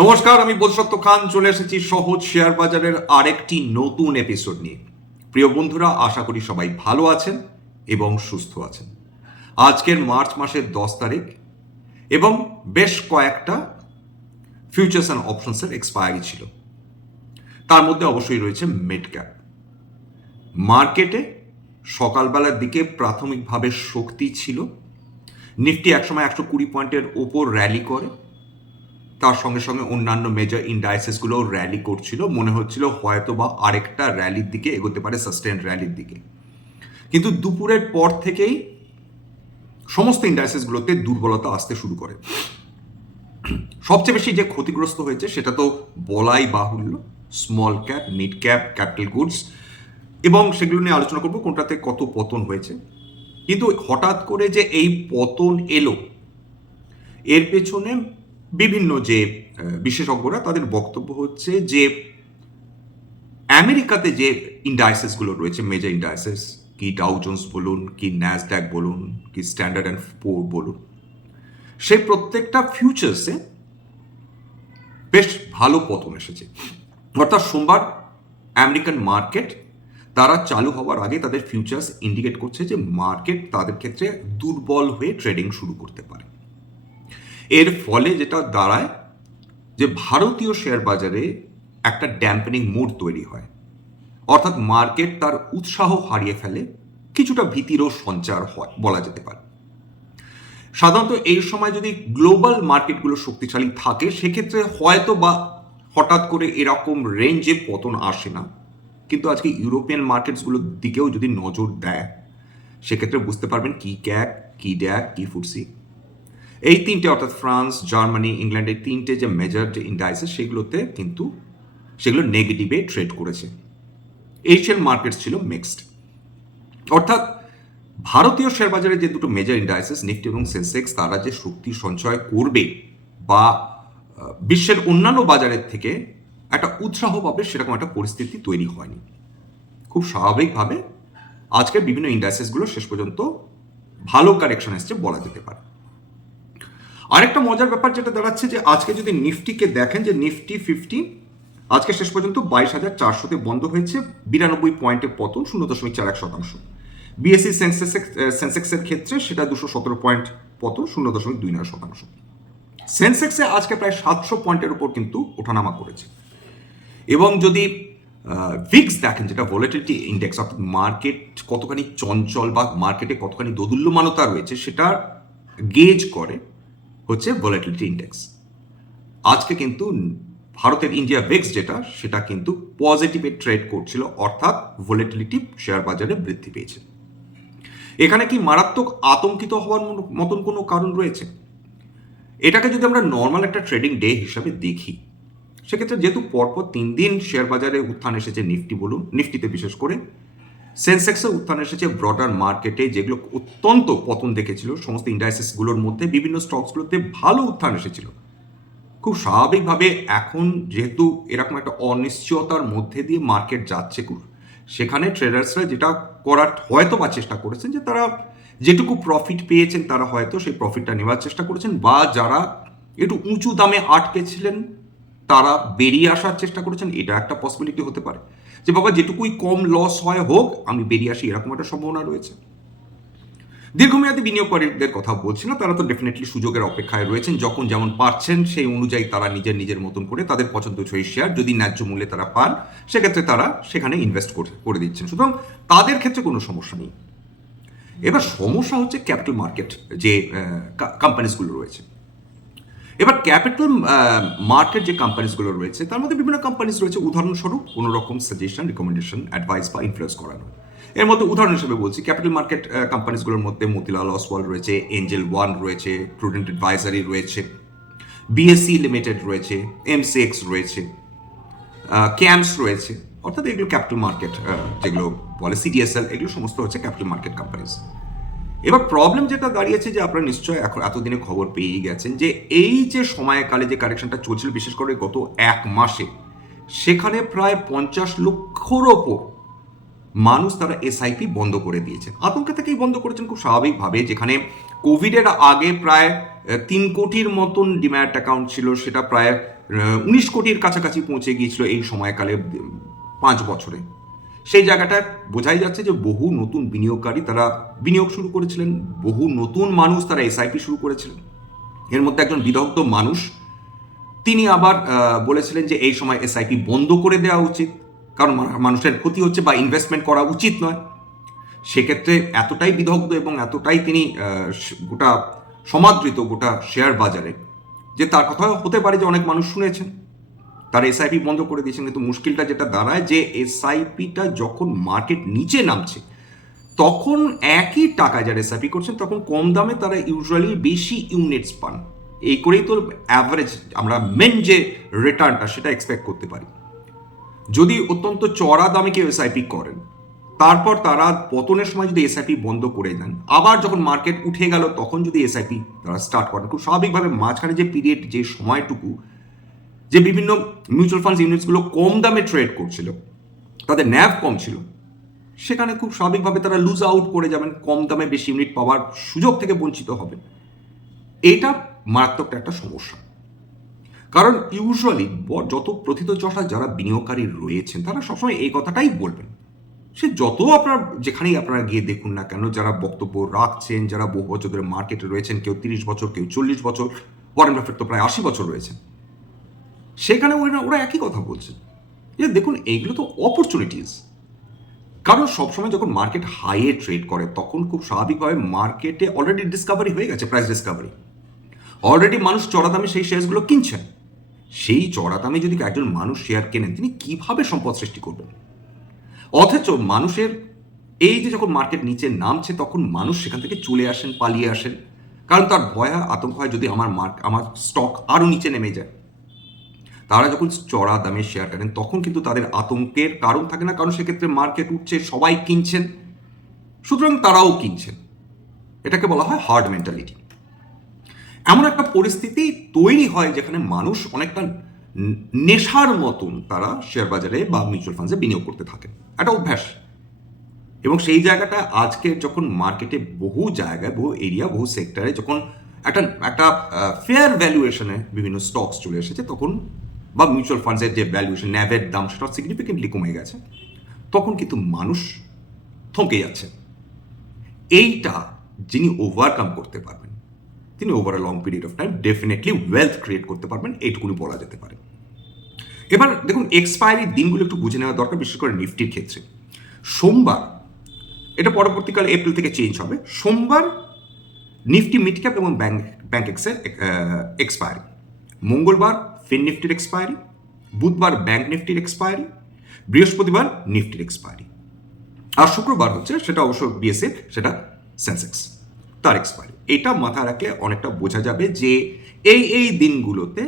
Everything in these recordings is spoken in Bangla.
নমস্কার, আমি বোধসত্ত্ব খান। চলে এসেছি সহজ শেয়ার বাজারের আরেকটি নতুন এপিসোড নিয়ে। প্রিয় বন্ধুরা, আশা করি সবাই ভালো আছেন এবং সুস্থ আছেন। আজকের মার্চ মাসের দশ তারিখ এবং বেশ কয়েকটা ফিউচার্স অ্যান্ড অপশনসের এক্সপায়ারি ছিল। তার মধ্যে অবশ্যই রয়েছে মিড ক্যাপ মার্কেটে সকালবেলার দিকে প্রাথমিকভাবে শক্তি ছিল। নিফটি একসময় একশো কুড়ি পয়েন্টের ওপর র্যালি করে। তার সঙ্গে সঙ্গে অন্যান্য মেজর ইন্ডাইসেসগুলো র্যালি করছিল। মনে হচ্ছিল হয়তো বা আরেকটা র্যালির দিকে এগোতে পারে সাস্টেন র্যালির দিকে। কিন্তু দুপুরের পর থেকেই সমস্ত ইন্ডাইসেসগুলোতে দুর্বলতা আসতে শুরু করে। সবচেয়ে বেশি যে ক্ষতিগ্রস্ত হয়েছে সেটা তো বলাই বাহুল্য small cap mid cap capital goods এবং সেগুলো নিয়ে আলোচনা করব, কোনটাতে কত পতন হয়েছে। কিন্তু হঠাৎ করে যে এই পতন এলো, এর পেছনে বিভিন্ন যে বিশেষজ্ঞরা তাদের বক্তব্য হচ্ছে যে, আমেরিকাতে যে ইন্ডাইসেসগুলো রয়েছে মেজর ইন্ডাইসেস কি ডাউজন্স বলুন, কি ন্যাসড্যাক বলুন, কি স্ট্যান্ডার্ড অ্যান্ড পোর বলুন সেই প্রত্যেকটা ফিউচার্সে বেশ ভালো পতন এসেছে। অর্থাৎ সোমবার আমেরিকান মার্কেট তারা চালু হওয়ার আগে তাদের ফিউচার্স ইন্ডিকেট করছে যে মার্কেট তাদের ক্ষেত্রে দুর্বল হয়ে ট্রেডিং শুরু করতে পারে। এর ফলে যেটা দাঁড়ায়, যে ভারতীয় শেয়ার বাজারে একটা ড্যাম্পেনিং মুড তৈরি হয়। অর্থাৎ মার্কেট তার উৎসাহ হারিয়ে ফেলে, কিছুটা ভীতিরও সঞ্চার হয়, বলা যেতে পারে। সাধারণত এই সময় যদি গ্লোবাল মার্কেটগুলো শক্তিশালী থাকে, সেক্ষেত্রে হয়তো বা হঠাৎ করে এরকম রেঞ্জে পতন আসে না। কিন্তু আজকে ইউরোপিয়ান মার্কেটসগুলোর দিকেও যদি নজর দেয়, সেক্ষেত্রে বুঝতে পারবেন কি ক্যাক, কি ড্যাক, কি ফুটসি। এই তিনটে, অর্থাৎ ফ্রান্স, জার্মানি, ইংল্যান্ড, এই তিনটে যে মেজর যে ইন্ডাইসেস সেগুলোতে কিন্তু সেগুলো নেগেটিভে ট্রেড করেছে। এশিয়ান মার্কেটস ছিল মিক্সড অর্থাৎ ভারতীয় শেয়ার বাজারে যে দুটো মেজর ইন্ডাইসেস নিফটি এবং সেন্সেক্স তারা যে শক্তি সঞ্চয় করবে বা বিশ্বের অন্যান্য বাজারের থেকে একটা উৎসাহ পাবে, সেরকম একটা পরিস্থিতি তৈরি হয়নি। খুব স্বাভাবিকভাবে আজকের বিভিন্ন ইন্ডাইসেসগুলো শেষ পর্যন্ত ভালো কারেকশন এসছে বলা যেতে পারে। আরেকটা মজার ব্যাপার যেটা দাঁড়াচ্ছে যে আজকে যদি নিফটিকে দেখেন যে নিফটি ফিফটি, আজকে শেষ পর্যন্ত বাইশ হাজার চারশোতে বন্ধ হয়েছে, বিরানব্বই পয়েন্টের পতন, শূন্য দশমিক চার এক শতাংশ। বিএসসি সেন্সেক্স সেন্সেক্সের ক্ষেত্রে সেটা দুশো সতেরো পয়েন্ট পতন, শূন্য দশমিক দুই নয় শতাংশ। সেন্সেক্সে আজকে প্রায় সাতশো পয়েন্টের উপর কিন্তু ওঠানামা করেছে। এবং যদি ভিক্স দেখেন, যেটা ভোলেটিলিটি ইন্ডেক্স অর্থাৎ মার্কেট কতখানি চঞ্চল বা মার্কেটে কতখানি দোদুল্যমানতা রয়েছে সেটা গেজ করে হচ্ছে ভোলেটিলিটি ইন্ডেক্স আজকে কিন্তু ভারতের ইন্ডিয়া ভিক্স যেটা, সেটা কিন্তু পজিটিভে ট্রেড করছিল, অর্থাৎ ভোলেটিলিটি শেয়ার বাজারে বৃদ্ধি পেয়েছে। এখানে কি মারাত্মক আতঙ্কিত হওয়ার মতন কোনো কারণ রয়েছে? এটাকে যদি আমরা নর্মাল একটা ট্রেডিং ডে হিসাবে দেখি, সেক্ষেত্রে যেহেতু পরপর তিন দিন শেয়ার বাজারে উত্থান এসেছে, নিফটি বলুন, নিফটিতে বিশেষ করে সেন্সেক্সে উত্থান এসেছে ব্রডার মার্কেটে যেগুলো অত্যন্ত পতন দেখেছিল। সমস্ত ইন্ডাইসেসগুলোর মধ্যে বিভিন্ন স্টকসগুলোতে ভালো উত্থান এসেছিল। খুব স্বাভাবিকভাবে এখন যেহেতু এরকম একটা অনিশ্চয়তার মধ্যে দিয়ে মার্কেট যাচ্ছে সেখানে ট্রেডার্সরা যেটা করার হয়তো বা চেষ্টা করেছেন যে তারা যেটুকু প্রফিট পেয়েছেন তারা হয়তো সেই প্রফিটটা নেওয়ার চেষ্টা করেছেন, বা যারা একটু উঁচু দামে আটকেছিলেন তারা বেরিয়ে আসার চেষ্টা করেছেন, এটা একটা পসিবিলিটি হতে পারে। যে বাবা, যেটুকুই কম লস হয় হোক, আমি বেরিয়ে আসি, এরকম একটা সম্ভাবনা রয়েছে। দীর্ঘমেয়াদী বিনিয়োগকারীদের কথা বলছি না, তারা তো ডেফিনেটলি সুযোগের অপেক্ষায় রয়েছেন, যখন যেমন পারছেন, সেই অনুযায়ী তারা নিজের নিজের মতন করে তাদের পছন্দ পছন্দসই শেয়ার যদি ন্যায্য মূল্যে তারা পান, সেক্ষেত্রে তারা সেখানে ইনভেস্ট করে দিচ্ছেন। সুতরাং তাদের ক্ষেত্রে কোনো সমস্যা নেই। এবার সমস্যা হচ্ছে ক্যাপিটাল মার্কেট যে কোম্পানিজগুলো রয়েছে। এবার ক্যাপিটাল মার্কেট যে কোম্পানিজগুলো রয়েছে, তার মধ্যে বিভিন্ন কোম্পানিজ রয়েছে। উদাহরণস্বরূপ কোনো রকম সাজেশন রিকমেন্ডেশন অ্যাডভাইস বা ইনফ্লুয়েন্স করানো। এর মধ্যে উদাহরণ হিসেবে বলছি ক্যাপিটাল মার্কেট কোম্পানিজগুলোর মধ্যে মতিলাল অসওয়াল রয়েছে এঞ্জেল ওয়ান রয়েছে প্রুডেন্ট অ্যাডভাইজারি রয়েছে বিএসসি লিমিটেড রয়েছে এমসিএক্স রয়েছে ক্যাম্পস রয়েছে। অর্থাৎ এগুলো ক্যাপিটাল মার্কেট যেগুলো বলে সিডিএসএল এগুলো সমস্ত হচ্ছে ক্যাপিটাল মার্কেট কোম্পানিজ এবার প্রবলেম যেটা দাঁড়িয়েছে যে আপনারা নিশ্চয়ই এখন এতদিনে খবর পেয়েই গেছেন যে এই যে সময়কালে যে কারেকশনটা চলছিল, বিশেষ করে গত এক মাসে, সেখানে প্রায় পঞ্চাশ লক্ষর ওপর মানুষ তারা এসআইপি বন্ধ করে দিয়েছেন। আতঙ্কে থেকেই বন্ধ করেছেন খুব স্বাভাবিকভাবে, যেখানে কোভিডের আগে প্রায় তিন কোটির মতন ডিম্যাট অ্যাকাউন্ট ছিল, সেটা প্রায় উনিশ কোটির কাছাকাছি পৌঁছে গিয়েছিল এই সময়কালে পাঁচ বছরে। সেই জায়গাটা বোঝাই যাচ্ছে যে বহু নতুন বিনিয়োগকারী তারা বিনিয়োগ শুরু করেছিলেন, বহু নতুন মানুষ তারা এসআইপি শুরু করেছিলেন। এর মধ্যে একজন বিদগ্ধ মানুষ, তিনি আবার বলেছিলেন যে এই সময় এসআইপি বন্ধ করে দেওয়া উচিত, কারণ মানুষের ক্ষতি হচ্ছে বা ইনভেস্টমেন্ট করা উচিত নয়। সেক্ষেত্রে এতটাই বিদগ্ধ এবং এতটাই তিনি গোটা সমাদৃত গোটা শেয়ার বাজারে, যে তার কথা হতে পারে যে অনেক মানুষ শুনেছেন। তার এসআইপি বন্ধ করে দিয়েছেন, কিন্তু মুশকিলটা যেটা দাঁড়ায় যে এসআইপিটা যখন মার্কেট নিচে নামছে, তখন একই টাকা যারা এসআইপি করছেন, তখন কম দামে তারা ইউজুয়ালি বেশি ইউনিটস পান। এই করেই তো অ্যাভারেজ আমরা মেন যে রিটার্নটা সেটা এক্সপেক্ট করতে পারি। যদি অত্যন্ত চড়া দামে কেউ এসআইপি করেন, তারপর তারা পতনের সময় যদি এসআইপি বন্ধ করে দেন, আবার যখন মার্কেট উঠে গেল, তখন যদি এসআইপি তারা স্টার্ট করেন, খুব স্বাভাবিকভাবে মাঝখানে যে পিরিয়ড যে সময়টুকু যে বিভিন্ন মিউচুয়াল ফান্ডস ইউনিটসগুলো কম দামে ট্রেড করছিল, তাদের ন্যাভ কম ছিল, সেখানে খুব স্বাভাবিকভাবে তারা লুজ আউট করে যাবেন, কম দামে বেশি ইউনিট পাওয়ার সুযোগ থেকে বঞ্চিত হবেন। এটা মারাত্মক একটা সমস্যা। কারণ ইউজুয়ালি যত প্রথিতযশা যারা বিনিয়োগকারী রয়েছেন, তারা সবসময় এই কথাটাই বলবেন। সে যত আপনার, যেখানেই আপনারা গিয়ে দেখুন না কেন, যারা বক্তব্য রাখছেন, যারা বহু বছর ধরে মার্কেটে রয়েছেন, কেউ তিরিশ বছর, কেউ চল্লিশ বছর ওয়ারেন বাফেট তো প্রায় আশি বছর রয়েছেন সেখানে ওরা ওরা একই কথা বলছে। যে দেখুন, এইগুলো তো অপরচুনিটিস কারণ সবসময় যখন মার্কেট হাইয়ে ট্রেড করে, তখন খুব স্বাভাবিকভাবে মার্কেটে অলরেডি ডিসকাভারি হয়ে গেছে প্রাইস ডিসকাভারি অলরেডি মানুষ চড়া দামে সেই শেয়ারগুলো কিনছেন। সেই চড়া দামে যদি একজন মানুষ শেয়ার কেনেন, তিনি কীভাবে সম্পদ সৃষ্টি করবেন? অথচ মানুষের, এই যে যখন মার্কেট নিচে নামছে, তখন মানুষ সেখান থেকে চলে আসেন, পালিয়ে আসেন। কারণ তার ভয় আতঙ্ক হয় যদি আমার মার্ক আমার স্টক আরও নিচে নেমে যায়। তারা যখন চড়া দামে শেয়ার কেনেন তখন কিন্তু তাদের আতঙ্কের কারণ থাকে না, কারণ সেক্ষেত্রে মার্কেট উঠছে, সবাই কিনছেন। সুতরাং তারাও কিনছেন। এটাকে বলা হয় হার্ড মেন্টালিটি এমন একটা পরিস্থিতি তৈরি হয় যেখানে মানুষ অনেকটা নেশার মতন তারা শেয়ার বাজারে বা মিউচুয়াল ফান্ডে বিনিয়োগ করতে থাকে একটা অভ্যাস। এবং সেই জায়গাটা আজকে যখন মার্কেটে বহু জায়গায়, বহু এরিয়া বহু সেক্টরে যখন একটা একটা ফেয়ার ভ্যালুয়েশনে বিভিন্ন স্টকস চলে এসেছে, তখন বা মিউচুয়াল ফান্ডসের যে ভ্যালুয়েশন ন্যাভের দাম সেটা সিগনিফিকেন্টলি কমে গেছে। তখন কিন্তু মানুষ থমকে যাচ্ছে। এইটা যিনি ওভারকাম করতে পারবেন, তিনি over a long period of time definitely wealth create করতে পারবেন, এইটুকুনি বলা যেতে পারে। এবার দেখুন এক্সপায়ারি দিনগুলো একটু বুঝে নেওয়া দরকার, বিশেষ করে নিফটির ক্ষেত্রে। সোমবার, এটা পরবর্তীকালে এপ্রিল থেকে চেঞ্জ হবে। সোমবার নিফটি মিড ক্যাপ এবং ব্যাংক ব্যাংক এক্সের এক্সপায়ারি মঙ্গলবার ফিন নিফটির এক্সপায়ারি বুধবার ব্যাংক নিফটির এক্সপায়ারি বৃহস্পতিবার নিফটির এক্সপায়ারি আর শুক্রবার হচ্ছে সেটা অবশ্য বিএসএফ সেটা সেন্সেক্স তার এক্সপায়ারি এটা মাথায় রাখলে অনেকটা বোঝা যাবে যে এই এই দিনগুলোতে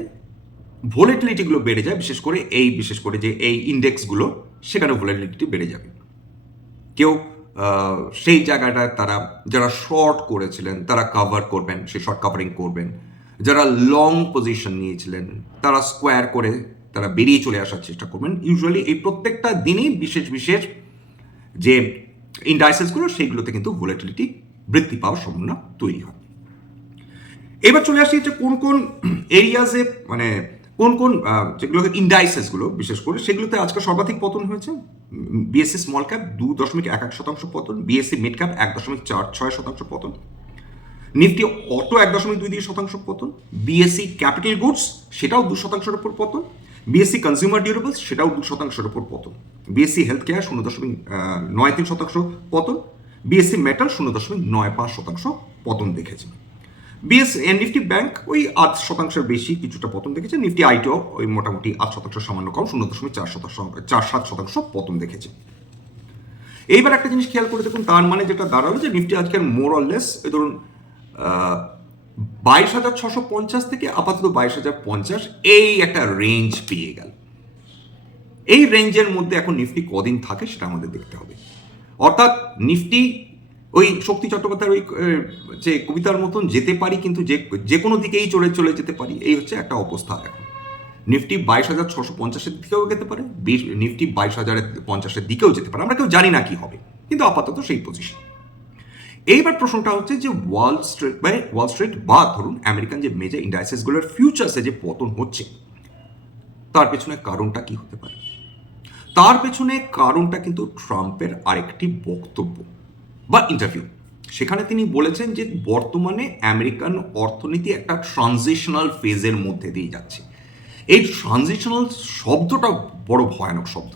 ভোলেটিলিটিগুলো বেড়ে যায়, বিশেষ করে এই, বিশেষ করে যে এই ইন্ডেক্সগুলো সেখানে ভোলেটিলিটি বেড়ে যাবে। কেউ সেই জায়গাটায় তারা, যারা শর্ট করেছিলেন, তারা কভার করবেন, সেই শর্ট কাভারিং করবেন। যারা লং পজিশন নিয়েছিলেন, তারা স্কোয়ার করে তারা বেরিয়ে চলে আসার চেষ্টা করবেন। ইউজুয়ালি এই প্রত্যেকটা দিনেই বিশেষ বিশেষ যে ইন্ডাইসেসগুলো সেইগুলোতে কিন্তু ভোলাটিলিটি বৃদ্ধি পাওয়ার সম্ভাবনা তৈরি হয়। এবার চলে আসি যে কোন কোন এরিয়াজে মানে কোন কোন যেগুলো ইন্ডাইসেসগুলো বিশেষ করে, সেগুলোতে আজকে সর্বাধিক পতন হয়েছে। বিএসসি স্মল ক্যাপ দু দশমিক এক এক শতাংশ পতন বিএসসি মিড ক্যাপ এক দশমিক চার ছয় শতাংশ পতন। নিফটি অটো এক দশমিক দুই দুই শতাংশ পতন বিএসসি ক্যাপিটাল গুডস সেটাও দু শতাংশের উপর পতন বিএসসি কনজিউমার ডিউরেবলস সেটাও দু শতাংশের উপর পতন। বিএসসি হেলথ কেয়ার শূন্য দশমিক নয় তিন শতাংশ পতন বিএসসি মেটাল শূন্য দশমিক নয় পাঁচ শতাংশ পতন দেখেছে। বিএস নিফটি ব্যাংক ওই আট শতাংশের বেশি কিছুটা পতন দেখেছে। নিফটি আইটিও ওই মোটামুটি আট শতাংশ সামান্য কম, শূন্য দশমিক চার শতাংশ, চার সাত শতাংশ পতন দেখেছে। এইবার একটা জিনিস খেয়াল করে দেখুন, তার মানে যেটা দাঁড়াল যে নিফটি আজকের মোর অরলেস এই ধরুন বাইশ হাজার ছশো পঞ্চাশ থেকে আপাতত বাইশ হাজার পঞ্চাশ এই একটা রেঞ্জ পেয়ে গেল। এই রেঞ্জের মধ্যে এখন নিফটি কদিন থাকে সেটা আমাদের দেখতে হবে। অর্থাৎ নিফটি ওই শক্তি চট্টোপাধ্যায়ের ওই যে কবিতার মতন যেতে পারি কিন্তু যে যে কোনো দিকেই চলে চলে যেতে পারি, এই হচ্ছে একটা অবস্থা এখন। নিফটি বাইশ হাজার ছশো পঞ্চাশের দিকেও যেতে পারে, বিশ, নিফটি বাইশ হাজারের পঞ্চাশের দিকেও যেতে পারে, আমরা কেউ জানি না কি হবে, কিন্তু আপাতত সেই পজিশন এইবার প্রশ্নটা হচ্ছে যে ওয়াল স্ট্রিট বা ওয়াল স্ট্রিট বা ধরুন আমেরিকান যে মেজর ইন্ডাইসেসগুলোর ফিউচার্সে যে পতন হচ্ছে, তার পেছনে কারণটা কি হতে পারে? তার পেছনে কারণটা কিন্তু ট্রাম্পের আরেকটি বক্তব্য বা ইন্টারভিউ সেখানে তিনি বলেছেন যে বর্তমানে আমেরিকান অর্থনীতি একটা ট্রানজিশনাল ফেজের মধ্যে দিয়ে যাচ্ছে। এই ট্রানজিশনাল শব্দটা বড় ভয়ানক শব্দ।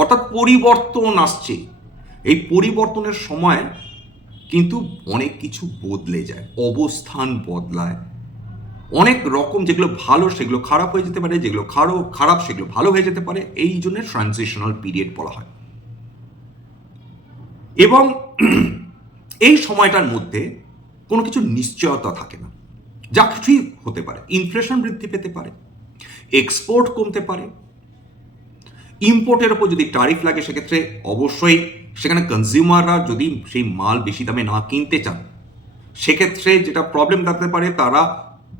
অর্থাৎ পরিবর্তন আসছে। এই পরিবর্তনের সময় কিন্তু অনেক কিছু বদলে যায়, অবস্থান বদলায়। অনেক রকম যেগুলো ভালো সেগুলো খারাপ হয়ে যেতে পারে, যেগুলো খারাপ খারাপ সেগুলো ভালো হয়ে যেতে পারে, এই জন্য ট্রানজিশনাল পিরিয়ড বলা হয়। এবং এই সময়টার মধ্যে কোনো কিছু নিশ্চয়তা থাকে না। যা কিছুই হতে পারে ইনফ্লেশন বৃদ্ধি পেতে পারে এক্সপোর্ট কমতে পারে ইম্পোর্টের ওপর যদি ট্যারিফ লাগে, সেক্ষেত্রে অবশ্যই সেখানে কনজিউমাররা যদি সেই মাল বেশি দামে না কিনতে চান, সেক্ষেত্রে যেটা প্রবলেম থাকতে পারে, তারা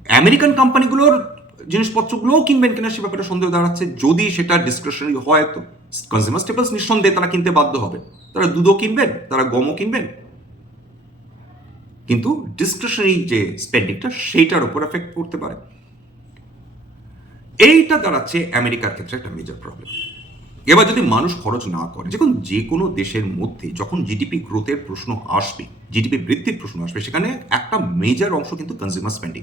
আমেরিকান কোম্পানিগুলোর জিনিসপত্রগুলোও কিনবেন কিনা সে ব্যাপারে সন্দেহ দাঁড়াচ্ছে। যদি সেটা ডিসক্রিপশনারি হয়, তো কনজিউমার স্টেপলস নিঃসন্দেহে তারা কিনতে বাধ্য হবে। তারা দুধও কিনবেন, তারা গমও কিনবেন। কিন্তু ডিসক্রিপশনারি যে স্পেন্ডিংটা সেইটার উপর এফেক্ট করতে পারে। এইটা দাঁড়াচ্ছে আমেরিকার ক্ষেত্রে একটা মেজর প্রবলেম এবার যদি মানুষ খরচ না করে যখন যে কোনো দেশের মধ্যে যখন জিডিপি গ্রোথের প্রশ্ন আসবে জিডিপি বৃদ্ধির প্রশ্ন আসবে, সেখানে একটা মেজর অংশ কিন্তু কনজিউমার স্পেন্ডিং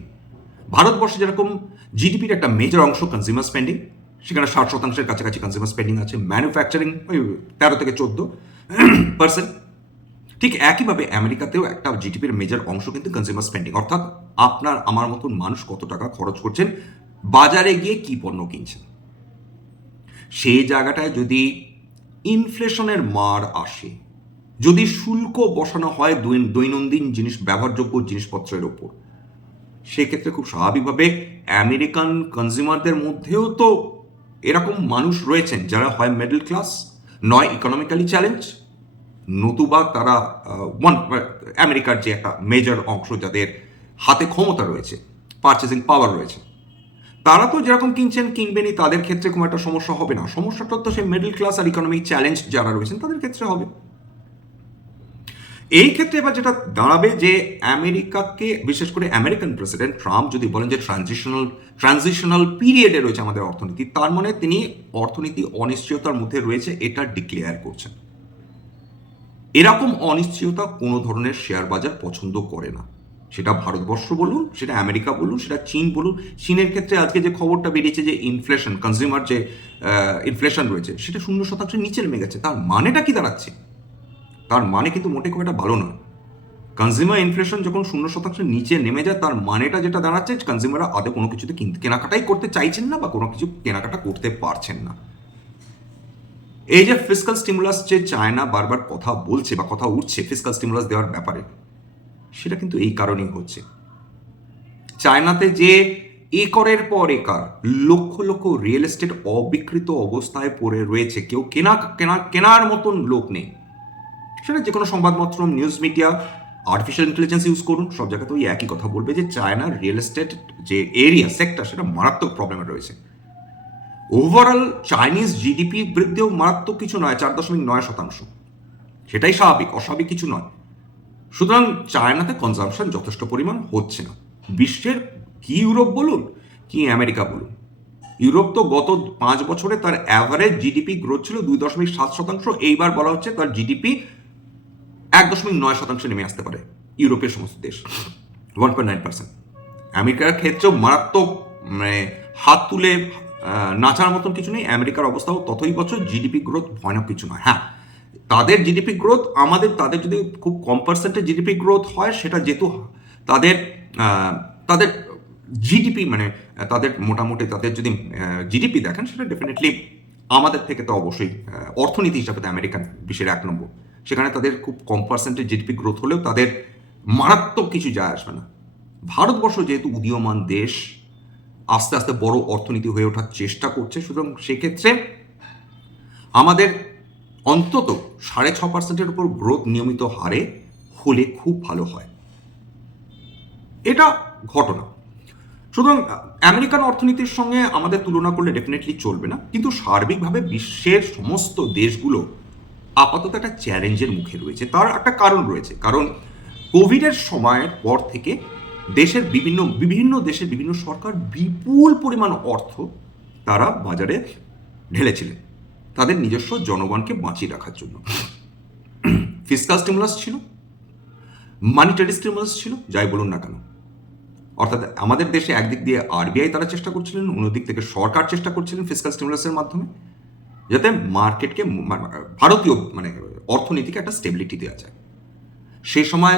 ভারতবর্ষে যেরকম জিডিপির একটা মেজর অংশ কনজিউমার স্পেন্ডিং সেখানে ষাট শতাংশের কাছাকাছি কনজিউমার স্পেন্ডিং আছে ম্যানুফ্যাকচারিং ওই তেরো থেকে চোদ্দ পার্সেন্ট ঠিক একইভাবে আমেরিকাতেও একটা জিডিপির মেজর অংশ কিন্তু কনজিউমার স্পেন্ডিং অর্থাৎ আপনার, আমার মতন মানুষ কত টাকা খরচ করছেন, বাজারে গিয়ে কি পণ্য কিনছেন? সেই জায়গাটায় যদি ইনফ্লেশনের মার আসে, যদি শুল্ক বসানো হয় দৈনন্দিন জিনিস, ব্যবহারযোগ্য জিনিসপত্রের ওপর সেক্ষেত্রে খুব স্বাভাবিকভাবে আমেরিকান কনজিউমারদের মধ্যেও তো এরকম মানুষ রয়েছেন যারা হয় মিডল ক্লাস নয় ইকোনমিক্যালি চ্যালেঞ্জ নতুবা তারা ওয়ান আমেরিকার যে একটা মেজর অংশ যাদের হাতে ক্ষমতা রয়েছে পারচেসিং পাওয়ার রয়েছে। তারা তো যেরকম কিনছেন, কিনবেনই, তাদের ক্ষেত্রে কোনো একটা সমস্যা হবে না। সমস্যাটা তো সেই মিডল ক্লাস আর ইকোনমিক চ্যালেঞ্জ যারা রয়েছেন, তাদের ক্ষেত্রে হবে। এই ক্ষেত্রে এবার যেটা দাঁড়াবে যে আমেরিকাকে, বিশেষ করে আমেরিকান প্রেসিডেন্ট ট্রাম্প যদি বলেন যে ট্রানজিশনাল ট্রানজিশনাল পিরিয়ডে রয়েছে আমাদের অর্থনীতি, তার মানে তিনি অর্থনীতি অনিশ্চয়তার মধ্যে রয়েছে, এটা ডিক্লেয়ার করছেন। এরকম অনিশ্চয়তা কোনো ধরনের শেয়ার বাজার পছন্দ করে না। সেটা ভারতবর্ষ বলুন, সেটা আমেরিকা বলুন, সেটা চীন বলুন। চীনের ক্ষেত্রে আজকে যে খবরটা বেরিয়েছে যে ইনফ্লেশন কনজিউমার যে ইনফ্লেশন রয়েছে, সেটা শূন্য শতাংশের নিচে নেমে গেছে তার মানেটা কি দাঁড়াচ্ছে? তার মানে কিন্তু মোটে খুব একটা ভালো নয়। কনজিউমার ইনফ্লেশন যখন শূন্য শতাংশের নিচে নেমে যায়, তার মানেটা যেটা দাঁড়াচ্ছে কনজিউমাররা আদৌ কোনো কিছুতে কেনাকাটাই করতে চাইছেন না বা কোনো কিছু কেনাকাটা করতে পারছেন না। এই যে ফিজিক্যাল স্টিমুলাস যে চায়না বারবার কথা বলছে বা কথা উঠছে ফিজিক্যাল স্টিমুলাস দেওয়ার ব্যাপারে সেটা কিন্তু এই কারণেই হচ্ছে। চায়নাতে যে একরের পর একার লক্ষ লক্ষ রিয়েল এস্টেট অবিকৃত অবস্থায় পড়ে রয়েছে, কেউ কেনা কেনা, কেনার মতন লোক নেই। সেটা যে কোনো সংবাদ মাধ্যম news media artificial intelligence use করুন, সব জায়গাতে ওই একই কথা বলবে যে চায়নার রিয়েল এস্টেট যে এরিয়া সেক্টর সেটা মারাত্মক প্রবলেমে রয়েছে। ওভারঅল চাইনিজ জিডিপি বৃদ্ধিও মারাত্মক কিছু নয়, চার দশমিক নয় শতাংশ। সেটাই স্বাভাবিক, অস্বাভাবিক কিছু নয়। সুতরাং চায়নাতে কনজামশন যথেষ্ট পরিমাণ হচ্ছে না। বিশ্বের কি ইউরোপ বলুন, কি আমেরিকা বলুন। ইউরোপ তো গত পাঁচ বছরে তার অ্যাভারেজ জিডিপি গ্রোথ ছিল দুই দশমিক সাত শতাংশ, এইবার বলা হচ্ছে তার জিডিপি এক দশমিক নয় শতাংশে নেমে আসতে পারে ইউরোপের সমস্ত দেশ। ওয়ান পয়েন্ট নাইন পার্সেন্ট আমেরিকার ক্ষেত্রেও মারাত্মক মানে হাত তুলে নাচার মতন কিছু নেই। আমেরিকার অবস্থাও ততই বছর জিডিপি গ্রোথ ভয়ানক কিছু নয়। হ্যাঁ তাদের জিডিপি গ্রোথ আমাদের, তাদের যদি খুব কম পার্সেন্টের জিডিপি গ্রোথ হয়, সেটা যেহেতু তাদের তাদের জিডিপি মানে তাদের মোটামুটি তাদের যদি জিডিপি দেখেন, সেটা ডেফিনেটলি আমাদের থেকে তো অবশ্যই অর্থনীতি হিসাবে আমেরিকান বিশ্বের এক নম্বর। সেখানে তাদের খুব কম পার্সেন্টের জিডিপি গ্রোথ হলেও তাদের মারাত্মক কিছু যায় আসবে না। ভারতবর্ষ যেহেতু উদীয়মান দেশ, আস্তে আস্তে বড় অর্থনীতি হয়ে ওঠার চেষ্টা করছে, সুতরাং সেক্ষেত্রে আমাদের অন্তত সাড়ে ছ পার্সেন্টের উপর গ্রোথ নিয়মিত হারে হলে খুব ভালো হয়। এটা ঘটনা। সুতরাং আমেরিকান অর্থনীতির সঙ্গে আমাদের তুলনা করলে ডেফিনেটলি চলবে না, কিন্তু সার্বিকভাবে বিশ্বের সমস্ত দেশগুলো আপাতত একটা চ্যালেঞ্জের মুখে রয়েছে। তার একটা কারণ রয়েছে, কারণ কোভিডের সময়ের পর থেকে দেশের বিভিন্ন বিভিন্ন দেশের বিভিন্ন সরকার বিপুল পরিমাণ অর্থ তারা বাজারে ঢেলেছিলেন। তাদের নিজস্ব জনগণকে বাঁচিয়ে রাখার জন্য। ফিসকাল স্টিমুলাস ছিল মানিটারি স্টিমুলাস ছিল, যাই বলুন না কেন। অর্থাৎ আমাদের দেশে একদিক দিয়ে আরবিআই তারা চেষ্টা করছিলেন, অন্যদিক থেকে সরকার চেষ্টা করছিলেন ফিসকাল স্টিমুলাসের মাধ্যমে, যাতে মার্কেটকে ভারতীয় মানে অর্থনীতিকে একটা স্টেবিলিটি দেওয়া যায়। সেই সময়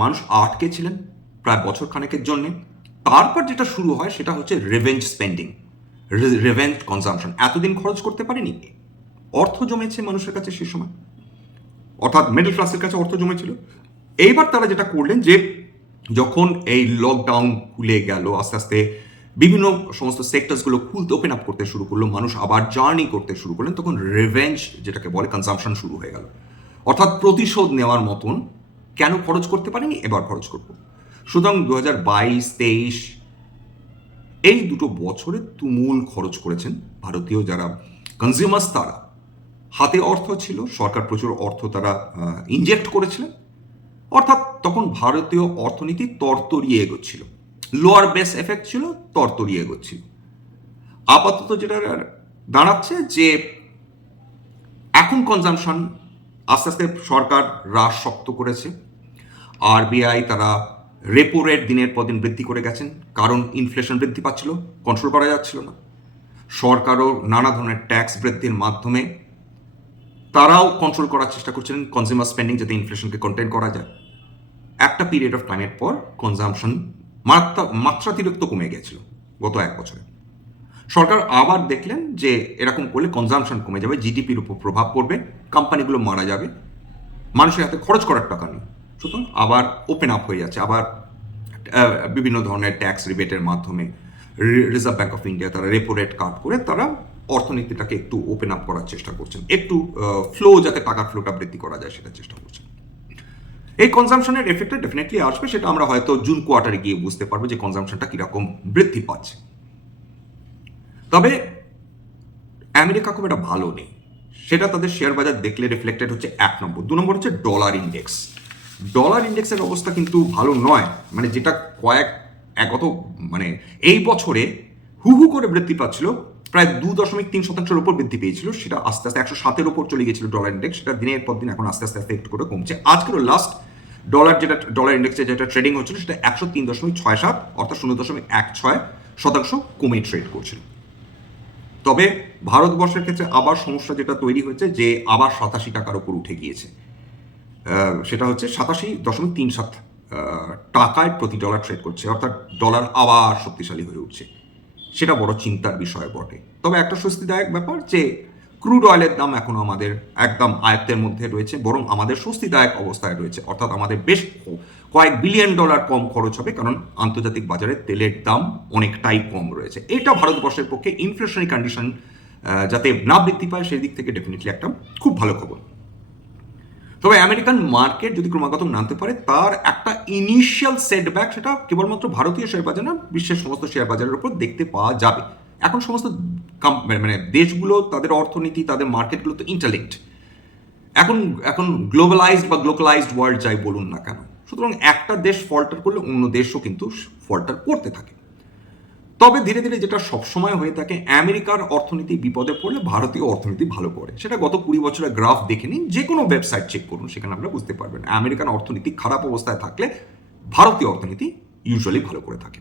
মানুষ আটকে ছিলেন, প্রায় বছর খানেকের জন্যে। তারপর যেটা শুরু হয় সেটা হচ্ছে রেভেঞ্জ স্পেন্ডিং রেভেঞ্জ কনজামশন এতদিন খরচ করতে পারেনি। অর্থ জমেছে মানুষের কাছে সে সময়। অর্থাৎ মিডল ক্লাসের কাছে অর্থ জমেছিল। এইবার তারা যেটা করলেন যে, যখন এই লকডাউন খুলে গেল, আস্তে আস্তে বিভিন্ন সমস্ত সেক্টরসগুলো খুলতে ওপেন আপ করতে শুরু করল, মানুষ আবার জার্নি করতে শুরু করলেন, তখন রেভেঞ্জ যেটাকে বলে কনজামশন শুরু হয়ে গেল। অর্থাৎ প্রতিশোধ নেওয়ার মতন কেন খরচ করতে পারেনি? এবার খরচ করব। সুতরাং দু হাজার বাইশ, তেইশ এই দুটো বছরে তুমুল খরচ করেছেন ভারতীয় যারা কনজিউমার্স তারা। হাতে অর্থ ছিল, সরকার প্রচুর অর্থ তারা ইনজেক্ট করেছিলেন। অর্থাৎ তখন ভারতীয় অর্থনীতি তরতরিয়ে এগোচ্ছিল। লোয়ার বেস এফেক্ট ছিল তরতরিয়ে এগোচ্ছিল। আপাতত যেটা দাঁড়াচ্ছে যে এখন কনজামশন আস্তে আস্তে সরকার হ্রাস শক্ত করেছে। আরবিআই তারা রেপো রেট দিনের পর দিন বৃদ্ধি করে গেছেন, কারণ ইনফ্লেশন বৃদ্ধি পাচ্ছিল কন্ট্রোল করা যাচ্ছিল না। সরকারও নানা ধরনের ট্যাক্স বৃদ্ধির মাধ্যমে তারাও কন্ট্রোল করার চেষ্টা করছিলেন কনজিউমার স্পেন্ডিং যাতে ইনফ্লেশনকে কন্টেন করা যায়। একটা পিরিয়ড অফ টাইমের পর কনজামশন মাত্রা মাত্রাতিরিক্ত কমে গেছিল গত এক বছরে। সরকার আবার দেখলেন যে এরকম করলে কনজামশন কমে যাবে জিডিপির উপর প্রভাব পড়বে কোম্পানিগুলো মারা যাবে, মানুষের হাতে খরচ করার টাকা নেই। সুতরাং আবার ওপেন আপ হয়ে যাচ্ছে, আবার বিভিন্ন ধরনের ট্যাক্স রিবেটের মাধ্যমে রিজার্ভ ব্যাঙ্ক অফ ইন্ডিয়া তারা রেপো রেট কাট করে তারা অর্থনীতিটাকে একটু ওপেন আপ করার চেষ্টা করছেন, একটু ফ্লো যাতে টাকার ফ্লোটা বৃদ্ধি করা যায় সেটা চেষ্টা করছেন। এই কনজামশনের এফেক্টটা ডেফিনেটলি আসবে, সেটা আমরা হয়তো জুন কোয়ার্টারে গিয়ে বুঝতে পারব যে কনজামশনটা কীরকম বৃদ্ধি পাচ্ছে। তবে আমেরিকা খুব একটা ভালো নেই, সেটা তাদের শেয়ার বাজার দেখলে রিফ্লেক্টেড হচ্ছে এক নম্বর, দু নম্বর হচ্ছে ডলার ইন্ডেক্স ডলার ইন্ডেক্সের অবস্থা কিন্তু ভালো নয়। মানে যেটা কয়েক, এক গত মানে এই বছরে হু হু করে বৃদ্ধি পাচ্ছিল, প্রায় দু দশমিক তিন শতাংশের উপর বৃদ্ধি পেয়েছিল, সেটা আস্তে আস্তে একশো সাতের উপর চলে গেছিল ডলার ইন্ডেক্স সেটা দিনের পর দিন এখন আস্তে আস্তে আস্তে একটু করে কমছে। আজকেরও লাস্ট ডলার যেটা ডলার ইন্ডেক্সে যেটা ট্রেডিং হচ্ছিল, সেটা একশো তিন দশমিক ছয় সাত, অর্থাৎ শূন্য দশমিক এক ছয় শতাংশ কমে ট্রেড করছিল। তবে ভারতবর্ষের ক্ষেত্রে আবার সমস্যা যেটা তৈরি হয়েছে, যে আবার সাতাশি টাকার উপর উঠে গিয়েছে। সেটা হচ্ছে সাতাশি দশমিক তিন সাত টাকায় প্রতি ডলার ট্রেড করছে, অর্থাৎ ডলার আবার শক্তিশালী হয়ে উঠছে। সেটা বড় চিন্তার বিষয় বটে। তবে একটা স্বস্তিদায়ক ব্যাপার যে ক্রুড অয়েলের দাম এখনও আমাদের একদম আয়ত্তের মধ্যে রয়েছে, বরং আমাদের স্বস্তিদায়ক অবস্থায় রয়েছে। অর্থাৎ আমাদের বেশ কয়েক বিলিয়ন ডলার কম খরচ হবে, কারণ আন্তর্জাতিক বাজারে তেলের দাম অনেকটাই কম রয়েছে। এটা ভারতবর্ষের পক্ষে ইনফ্লেশনারি কন্ডিশন যাতে না বৃদ্ধি পায় সেই দিক থেকে ডেফিনেটলি একটা খুব ভালো খবর। তবে আমেরিকান মার্কেট যদি ক্রমাগত নামতে পারে, তার একটা ইনিশিয়াল সেটব্যাক সেটা কেবলমাত্র ভারতীয় শেয়ার বাজার না, বিশ্বের সমস্ত শেয়ার বাজারের উপর দেখতে পাওয়া যাবে। এখন সমস্ত মানে দেশগুলো, তাদের অর্থনীতি, তাদের মার্কেটগুলো তো ইন্টারলিঙ্কড এখন এখন গ্লোবালাইজড বা গ্লোকালাইজড ওয়ার্ল্ড যাই বলুন না কেন, সুতরাং একটা দেশ ফল্টার করলে অন্য দেশও কিন্তু ফল্টার করতে থাকে। তবে ধীরে ধীরে যেটা সবসময় হয়ে থাকে, আমেরিকার অর্থনীতি বিপদে পড়লে ভারতীয় অর্থনীতি ভালো করে। সেটা গত কুড়ি বছরের গ্রাফ দেখে নিন, যে কোনো ওয়েবসাইট চেক করুন, সেখানে আপনারা বুঝতে পারবেন। আমেরিকান অর্থনীতি খারাপ অবস্থায় থাকলে ভারতীয় অর্থনীতি ইউজুয়ালি ভালো করে থাকে।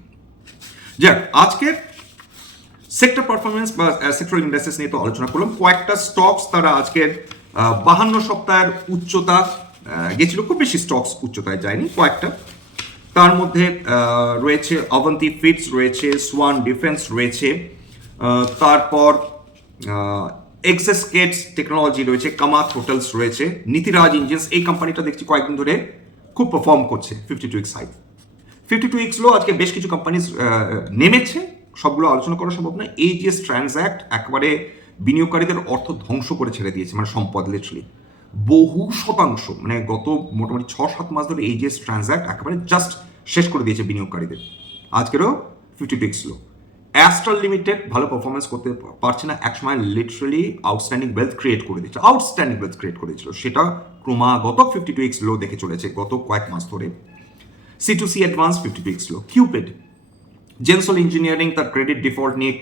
যাক, আজকের সেক্টর পারফরমেন্স বা সেক্টর ইন্ডাস্ট্রিজ নিয়ে তো আলোচনা করলাম। কয়েকটা স্টকস তারা আজকের বাহান্ন সপ্তাহের উচ্চতা গেছিল, খুব বেশি স্টকস উচ্চতায় যায়নি, কয়েকটা। তার মধ্যে রয়েছে অবন্তি ফিটস, রয়েছে সোয়ান ডিফেন্স, রয়েছে তারপর এক্সেস গেটস টেকনোলজি রয়েছে কামাত হোটেলস রয়েছে, নীতিরাজ ইঞ্জিনস, এই কোম্পানিটা দেখছি কয়েকদিন ধরে খুব পারফর্ম করছে fifty two X high fifty two X low আজকে বেশ কিছু কোম্পানি নেমেছে, সবগুলো আলোচনা করা সম্ভব না এইজিএস ট্রানজ্যাক্ট একেবারে বিনিয়োগকারীদের অর্থ ধ্বংস করে ছেড়ে দিয়েছে মানে সম্পদ লিটারালি বহু শতাংশ মানে গত মোটামুটি ছ সাত মাস ধরে এই যে ট্রানজ্যাক্ট একেবারে জাস্ট শেষ করে দিয়েছে বিনিয়োগকারীদের। আজকেরও fifty pix low Astral limited ভালো পারফরমেন্স করতে পারছে না, একসময় লিটারালি আউটস্ট্যান্ডিং ওয়েলথ ক্রিয়েট করে দিচ্ছে আউটস্ট্যান্ডিং ওয়েলথ ক্রিয়েট করে দিচ্ছিল সেটা ক্রমাগত ফিফটি টু এক্স লো দেখে চলেছে গত কয়েক মাস ধরে। C two C Advance fifty two X low কিউপেড Gensol engineering তার ক্রেডিট ডিফল্ট নিয়ে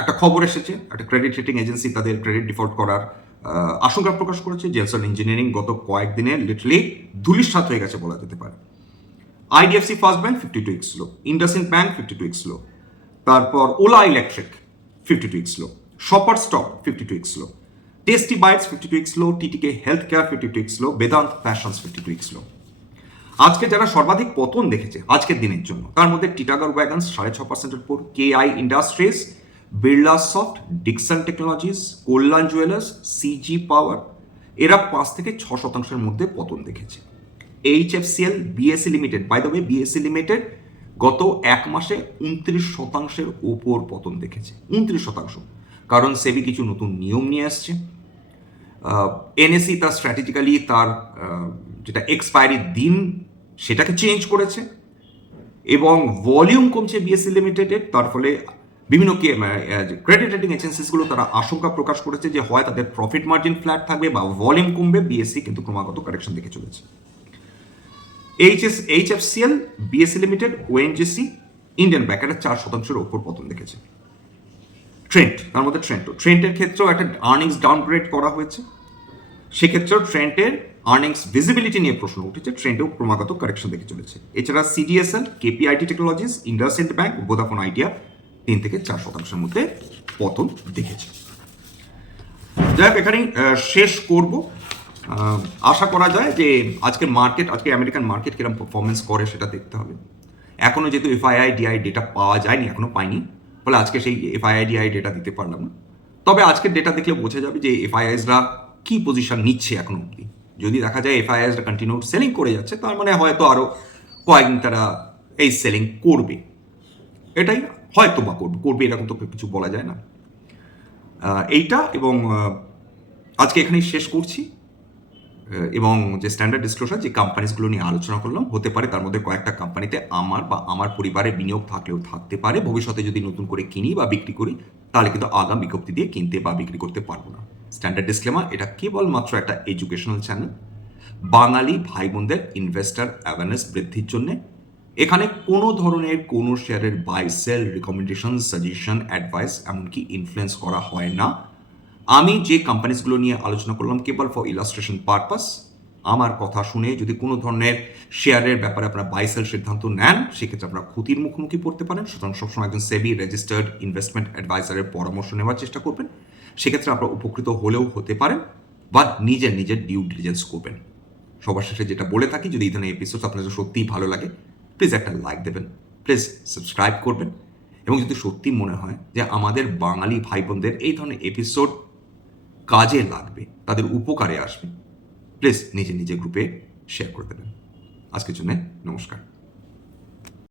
একটা খবর এসেছে, একটা ক্রেডিট রেটিং এজেন্সি তাদের ক্রেডিট ডিফল্ট করার। আশঙ্কা প্রকাশ করেছে জেনসল ইঞ্জিনিয়ারিং গত কয়েকদিনে লিটারলি ধুলিস্বাত হয়ে গেছে বলা যেতে পারে। IDFC First Bank fifty two X low IndusInd Bank fifty two X low তারপর Ola Electric fifty two X low Shoppers Stop fifty two X low Tasty Bites fifty two X low TTK Health Care fifty two X low Vedant Fashions fifty two X low আজকে যারা সর্বাধিক পতন দেখেছে, আজকের দিনের জন্য, তার মধ্যে টিটাগর ওয়াগান্স সাড়ে ছ পার্সেন্টের উপর। K I Industries Birla soft Dixon Technologies Kalyan Jewellers CG Power এরা পাঁচ থেকে ছ শতাংশের মধ্যে পতন দেখেছে। H F CL BSE Limited by the way BSE Limited গত এক মাসে উনত্রিশ শতাংশের ওপর পতন দেখেছে। উনত্রিশ শতাংশ। কারণ সেবি কিছু নতুন নিয়ম নিয়ে আসছে। এনএসি তার স্ট্র্যাটেজিক্যালি তার যেটা এক্সপায়ারির দিন, সেটাকে চেঞ্জ করেছে। এবং ভলিউম কমছে বিএসসি লিমিটেডের তার ফলে বিভিন্ন ক্রেডিট রেটিং এজেন্সিসগুলো তারা আশঙ্কা প্রকাশ করেছে যে হয় তাদের প্রফিট মার্জিন ফ্ল্যাট থাকবে বা ভলিউম কমবে বিএসসি কিন্তু ক্রমাগত কারেকশন দেখে চলেছে। HS HFCL BSE Limited ONGC Indian Bank একটা চার শতাংশের ওপর পতন দেখেছে। ট্রেন্ড তার মধ্যে ট্রেন্ডও ট্রেন্ডের ক্ষেত্রেও একটা আর্নিংস ডাউনগ্রেড করা হয়েছে। সেক্ষেত্রেও ট্রেন্ডের আর্নিংস ভিজিবিলিটি নিয়ে প্রশ্ন উঠেছে। ট্রেন্ডেও ক্রমাগত কারেকশন দেখে চলেছে। এছাড়া CDSL KPIT Technologies IndusInd Bank Vodafone Idea তিন থেকে চার শতাংশের মধ্যে পতন দেখেছে। যাই হোক, এখানেই শেষ করব। আশা করা যায় যে আজকের মার্কেট আজকে আমেরিকান মার্কেট কীরকম পারফরমেন্স করে সেটা দেখতে হবে। এখনও যেহেতু এফআইআই ডিআই ডেটা পাওয়া যায়নি, এখনও পাইনি, ফলে আজকে সেই এফআইআই ডিআই ডেটা দিতে পারলাম না। তবে আজকের ডেটা দেখলে বোঝা যাবে যে এফআইআইসরা কি পজিশন নিচ্ছে এখনও অবধি। যদি দেখা যায় এফআইআইসরা কন্টিনিউ সেলিং করে যাচ্ছে, তার মানে হয়তো আরও কয়েকদিন তারা এই সেলিং করবে। এটাই হয়তো বা করবে করবে এরকম তো কিছু বলা যায় না। এইটা এবং আজকে এখানেই শেষ করছি। এবং যে স্ট্যান্ডার্ড ডিসক্লোজার যে কোম্পানিসগুলো নিয়ে আলোচনা করলাম, হতে পারে তার মধ্যে কয়েকটা কোম্পানিতে আমার বা আমার পরিবারের বিনিয়োগ থাকলেও থাকতে পারে। ভবিষ্যতে যদি নতুন করে কিনি বা বিক্রি করি, তাহলে কিন্তু আগাম বিজ্ঞপ্তি দিয়ে কিনতে বা বিক্রি করতে পারব না। স্ট্যান্ডার্ড ডিসক্লেমার এটা কেবলমাত্র একটা এডুকেশনাল চ্যানেল বাঙালি ভাই বোনদের ইনভেস্টার অ্যাওয়ারনেস বৃদ্ধির জন্যে এখানে কোনো ধরনের কোনো শেয়ারের buy sell recommendation suggestion advice এমনকি ইনফ্লুয়েন্স করা হয় না। আমি যে কোম্পানিসগুলো নিয়ে আলোচনা করলাম, কেবল ফর ইলাস্ট্রেশন পারপাস আমার কথা শুনে যদি কোনো ধরনের শেয়ারের ব্যাপারে আপনারা বাই সেল সিদ্ধান্ত নেন, সেক্ষেত্রে আপনারা ক্ষতির মুখোমুখি পড়তে পারেন। সুতরাং সবসময় একজন সেবি রেজিস্টার্ড ইনভেস্টমেন্ট অ্যাডভাইজারের পরামর্শ নেওয়ার চেষ্টা করবেন। সেক্ষেত্রে আপনারা উপকৃত হলেও হতে পারেন, বা নিজের নিজের ডিউ ডিলিজেন্স করবেন। সবার শেষে যেটা বলে থাকি, যদি এই ধরনের এপিসোড আপনাদের সত্যিই ভালো লাগে প্লিজ একটা লাইক দেবেন। প্লিজ সাবস্ক্রাইব করবেন। এবং যদি সত্যি মনে হয় যে আমাদের বাঙালি ভাই বোনদের এই ধরনের এপিসোড কাজে লাগবে, তাদের উপকারে আসবে প্লিজ নিজে নিজে গ্রুপে শেয়ার করে দেবেন। আজকের জন্য নমস্কার।